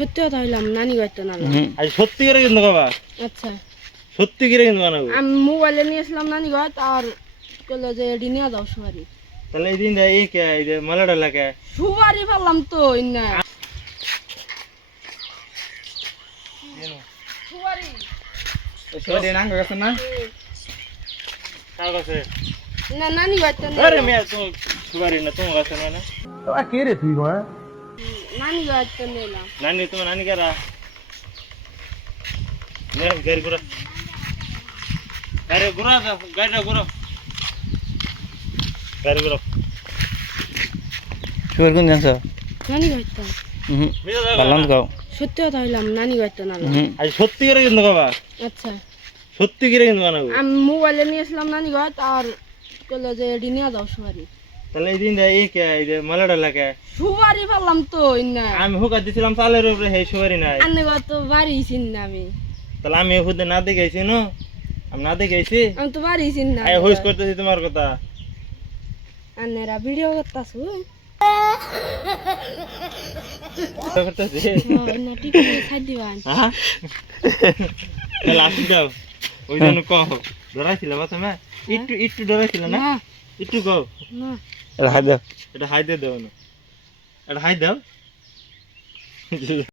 সত্যি কথা হইলাম নানি গাইতো না। আজ সত্যি করে কিন্তু বাবা, আচ্ছা সত্যি করে কিন্তু বানাবো। আমি মোবাইলে নিয়েছিলাম নানি গাইত আর কইলো যে এডি নিয়ে যাও সুপারি। তাহলে এই দিন এই কে এই যে মালাটা লাগে সুপারি পারলাম তো ইন্না সুপারি সুপারি নাঙ্গ গেছে না কার কাছে? না নানি গাইতো না। আরে মিয়া তো সুপারি না তোমার কাছে না? তো কে রে তুই গো নানি গাইতো নিলাম। নানি তোমার নানি কারা? নে গাড়ি ঘুরা, গাড়ি ঘুরা, গাড়িটা ঘুরা, গাড়ি ঘুরা। সুপারি কোন জানছ নানি গাইতো পারলাম গাও সত্যি কথা হইলাম নানি গাইতো না। আজ সত্যি করে কিন্তু বাবা, আচ্ছা সত্যি করে কিন্তু বানাবো। আমি মোবাইলে নিয়েছিলাম নানি গাইত আর কইলো যে এডি নিয়ে যাও সুপারি। তাহলে এই দিন এই কে এই যে মালাটা লাগে সুপারি পারলাম তো ইন্না আমি হুকা দিছিলাম চালের উপরে, সেই সুপারি নাই। আন্নে কত বাড়ি চিন না আমি। তাহলে আমি ওখানে না দেখেছি না, আমি না দেখেছি। আমি তো বাড়ি চিন না। হুইস করতেছি তোমার কথা। আন্নেরা ভিডিও করতাছ করতেছি না টিকে খাই দিবান। হ্যাঁ তাহলে আসি দাও, ওই জন্য কহ ডরাইছিল বা তুমি? একটু একটু ডরাইছিল না? না একটু কও। না এটা হাই দাও এটা হাই দিয়ে দেও না, এটা হাই দাও।